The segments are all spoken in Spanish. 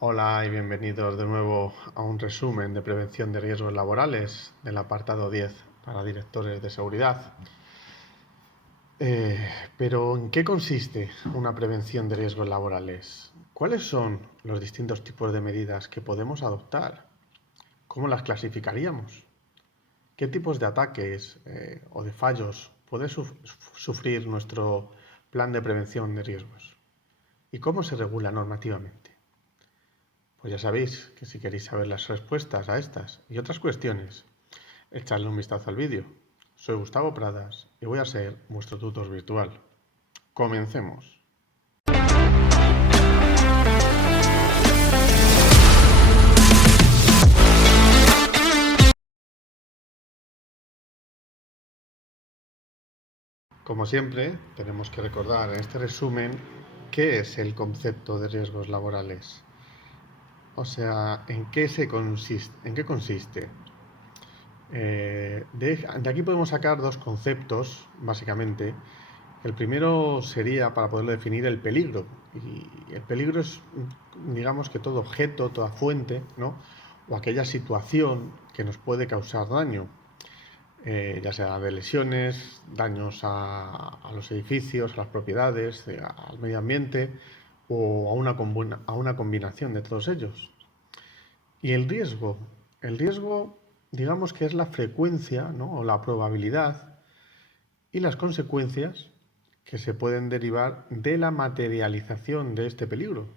Hola y bienvenidos de nuevo a un resumen de prevención de riesgos laborales del apartado 10 para directores de seguridad. Pero ¿en qué consiste una prevención de riesgos laborales? ¿Cuáles son los distintos tipos de medidas que podemos adoptar? ¿Cómo las clasificaríamos? ¿Qué tipos de ataques o de fallos puede sufrir nuestro plan de prevención de riesgos? ¿Y cómo se regula normativamente? Pues ya sabéis que si queréis saber las respuestas a estas y otras cuestiones, echadle un vistazo al vídeo. Soy Gustavo Pradas y voy a ser vuestro tutor virtual. Comencemos. Como siempre, tenemos que recordar en este resumen qué es el concepto de riesgos laborales. O sea, ¿en qué consiste? De aquí podemos sacar dos conceptos, básicamente. El primero sería para poderlo definir el peligro. Y el peligro es, digamos que todo objeto, toda fuente, ¿no? O aquella situación que nos puede causar daño, ya sea de lesiones, daños a los edificios, a las propiedades, al medio ambiente o a una combinación de todos ellos. Y el riesgo, digamos que es la frecuencia, ¿no? O la probabilidad y las consecuencias que se pueden derivar de la materialización de este peligro.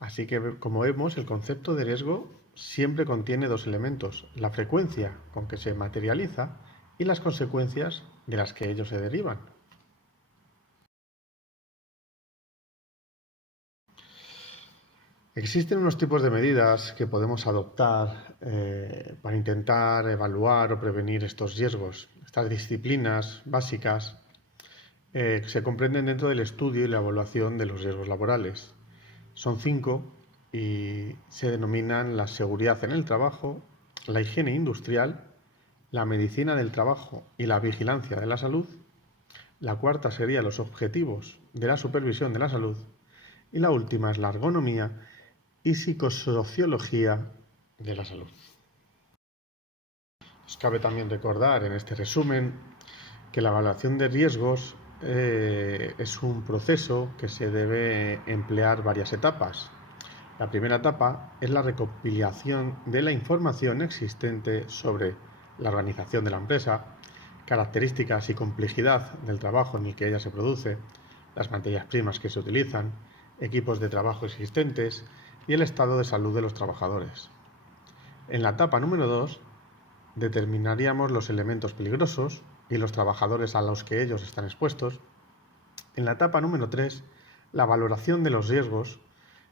Así que, como vemos, el concepto de riesgo siempre contiene dos elementos: la frecuencia con que se materializa y las consecuencias de las que ellos se derivan. Existen unos tipos de medidas que podemos adoptar para intentar evaluar o prevenir estos riesgos. Estas disciplinas básicas se comprenden dentro del estudio y la evaluación de los riesgos laborales. Son 5 y se denominan la seguridad en el trabajo, la higiene industrial, la medicina del trabajo y la vigilancia de la salud. La cuarta sería los objetivos de la supervisión de la salud. Y la última es la ergonomía y psicosociología de la salud. Os cabe también recordar en este resumen que la evaluación de riesgos es un proceso que se debe emplear varias etapas. La primera etapa es la recopilación de la información existente sobre la organización de la empresa, características y complejidad del trabajo en el que ella se produce, las materias primas que se utilizan, equipos de trabajo existentes y el estado de salud de los trabajadores. En la etapa número 2, determinaríamos los elementos peligrosos y los trabajadores a los que ellos están expuestos. En la etapa número 3, la valoración de los riesgos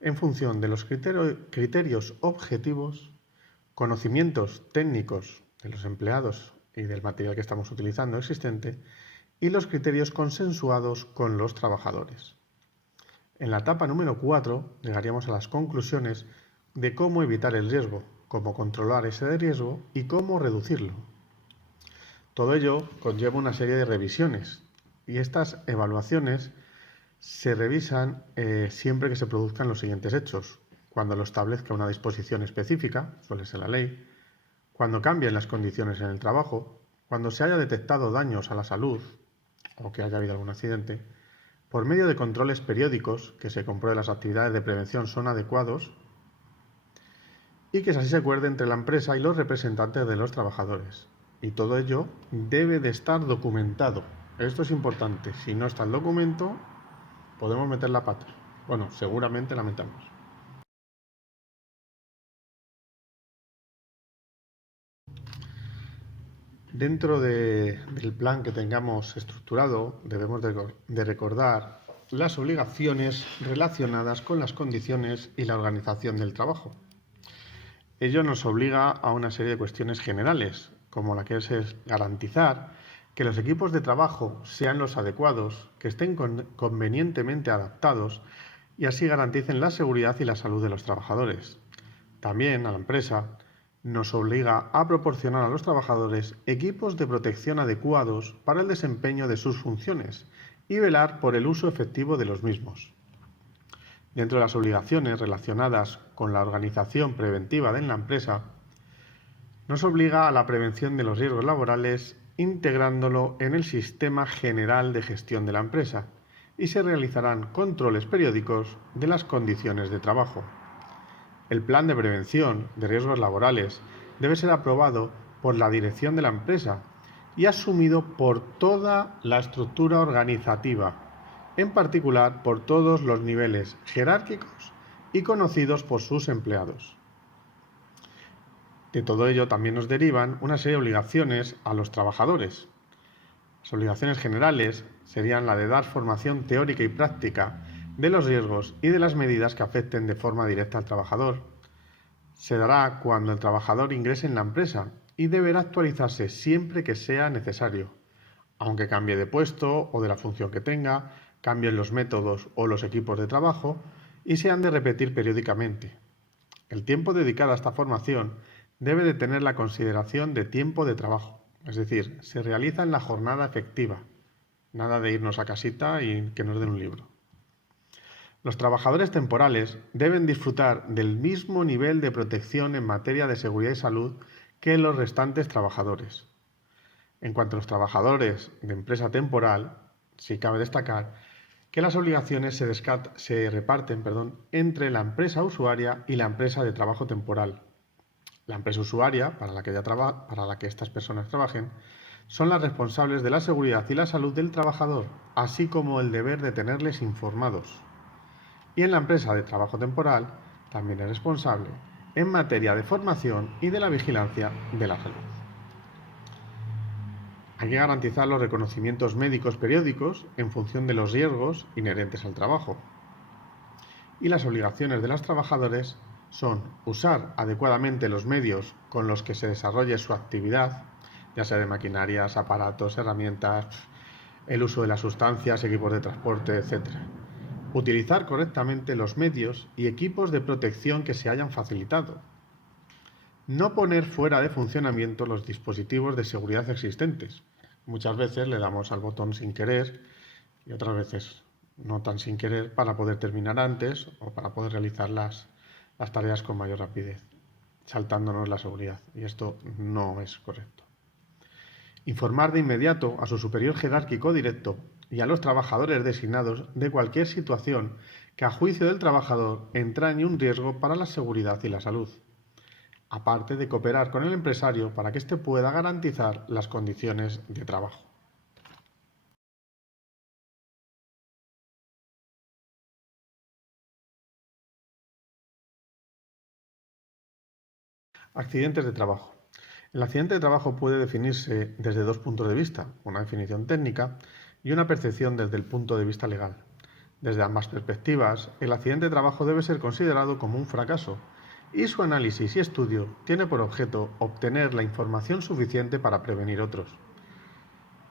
en función de los criterios objetivos, conocimientos técnicos de los empleados y del material que estamos utilizando existente, y los criterios consensuados con los trabajadores. En la etapa número 4 llegaríamos a las conclusiones de cómo evitar el riesgo, cómo controlar ese riesgo y cómo reducirlo. Todo ello conlleva una serie de revisiones y estas evaluaciones se revisan siempre que se produzcan los siguientes hechos: cuando lo establezca una disposición específica, suele ser la ley; cuando cambien las condiciones en el trabajo; cuando se haya detectado daños a la salud o que haya habido algún accidente; por medio de controles periódicos que se compruebe las actividades de prevención son adecuados y que así se acuerde entre la empresa y los representantes de los trabajadores. Y todo ello debe de estar documentado. Esto es importante. Si no está el documento, podemos meter la pata. Bueno, seguramente la metamos. Dentro del plan que tengamos estructurado, debemos de recordar las obligaciones relacionadas con las condiciones y la organización del trabajo. Ello nos obliga a una serie de cuestiones generales, como la que es garantizar que los equipos de trabajo sean los adecuados, que estén convenientemente adaptados y así garanticen la seguridad y la salud de los trabajadores. También a la empresa nos obliga a proporcionar a los trabajadores equipos de protección adecuados para el desempeño de sus funciones y velar por el uso efectivo de los mismos. Dentro de las obligaciones relacionadas con la organización preventiva de la empresa, nos obliga a la prevención de los riesgos laborales integrándolo en el sistema general de gestión de la empresa y se realizarán controles periódicos de las condiciones de trabajo. El plan de prevención de riesgos laborales debe ser aprobado por la dirección de la empresa y asumido por toda la estructura organizativa, en particular por todos los niveles jerárquicos y conocidos por sus empleados. De todo ello también nos derivan una serie de obligaciones a los trabajadores. Las obligaciones generales serían la de dar formación teórica y práctica de los riesgos y de las medidas que afecten de forma directa al trabajador. Se dará cuando el trabajador ingrese en la empresa y deberá actualizarse siempre que sea necesario, aunque cambie de puesto o de la función que tenga, cambien los métodos o los equipos de trabajo y se han de repetir periódicamente. El tiempo dedicado a esta formación debe de tener la consideración de tiempo de trabajo, es decir, se realiza en la jornada efectiva, nada de irnos a casita y que nos den un libro. Los trabajadores temporales deben disfrutar del mismo nivel de protección en materia de seguridad y salud que los restantes trabajadores. En cuanto a los trabajadores de empresa temporal, sí cabe destacar que las obligaciones se reparten entre la empresa usuaria y la empresa de trabajo temporal. La empresa usuaria, para la que estas personas trabajen, son las responsables de la seguridad y la salud del trabajador, así como el deber de tenerles informados. Y en la empresa de trabajo temporal también es responsable en materia de formación y de la vigilancia de la salud. Hay que garantizar los reconocimientos médicos periódicos en función de los riesgos inherentes al trabajo. Y las obligaciones de los trabajadores son usar adecuadamente los medios con los que se desarrolle su actividad, ya sea de maquinarias, aparatos, herramientas, el uso de las sustancias, equipos de transporte, etc. Utilizar correctamente los medios y equipos de protección que se hayan facilitado. No poner fuera de funcionamiento los dispositivos de seguridad existentes. Muchas veces le damos al botón sin querer y otras veces no tan sin querer para poder terminar antes o para poder realizar las tareas con mayor rapidez, saltándonos la seguridad. Y esto no es correcto. Informar de inmediato a su superior jerárquico directo y a los trabajadores designados de cualquier situación que a juicio del trabajador entrañe un riesgo para la seguridad y la salud, aparte de cooperar con el empresario para que éste pueda garantizar las condiciones de trabajo. Accidentes de trabajo. El accidente de trabajo puede definirse desde dos puntos de vista, una definición técnica y una percepción desde el punto de vista legal. Desde ambas perspectivas, el accidente de trabajo debe ser considerado como un fracaso y su análisis y estudio tiene por objeto obtener la información suficiente para prevenir otros.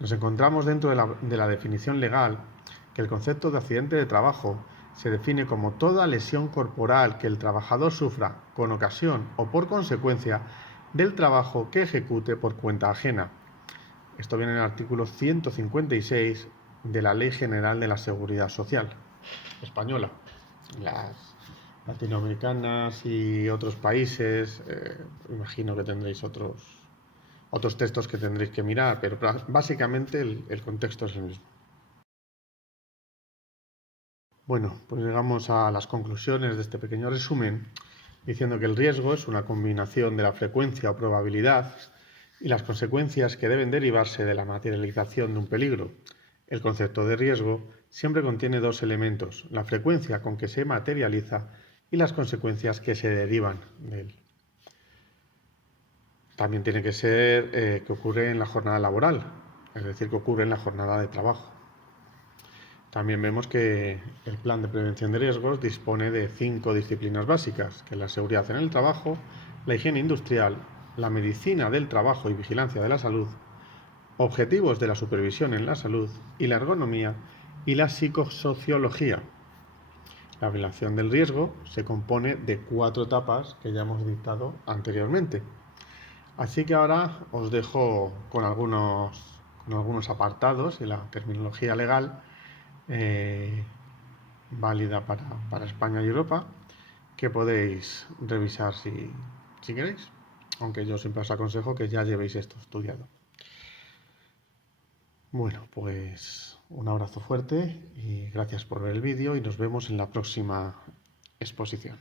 Nos encontramos dentro de la definición legal que el concepto de accidente de trabajo se define como toda lesión corporal que el trabajador sufra con ocasión o por consecuencia del trabajo que ejecute por cuenta ajena. Esto viene en el artículo 156 de la Ley General de la Seguridad Social española. Las latinoamericanas y otros países, imagino que tendréis otros textos que tendréis que mirar, pero básicamente el contexto es el mismo. Bueno, pues llegamos a las conclusiones de este pequeño resumen, diciendo que el riesgo es una combinación de la frecuencia o probabilidad y las consecuencias que deben derivarse de la materialización de un peligro. El concepto de riesgo siempre contiene dos elementos, la frecuencia con que se materializa y las consecuencias que se derivan de él. También tiene que ser que ocurre en la jornada laboral, es decir, que ocurre en la jornada de trabajo. También vemos que el plan de prevención de riesgos dispone de 5 disciplinas básicas, que es la seguridad en el trabajo, la higiene industrial, la medicina del trabajo y vigilancia de la salud, objetivos de la supervisión en la salud y la ergonomía y la psicosociología. La evaluación del riesgo se compone de 4 etapas que ya hemos dictado anteriormente. Así que ahora os dejo con algunos apartados y la terminología legal válida para España y Europa, que podéis revisar si queréis, aunque yo siempre os aconsejo que ya llevéis esto estudiado. Bueno, pues un abrazo fuerte y gracias por ver el vídeo y nos vemos en la próxima exposición.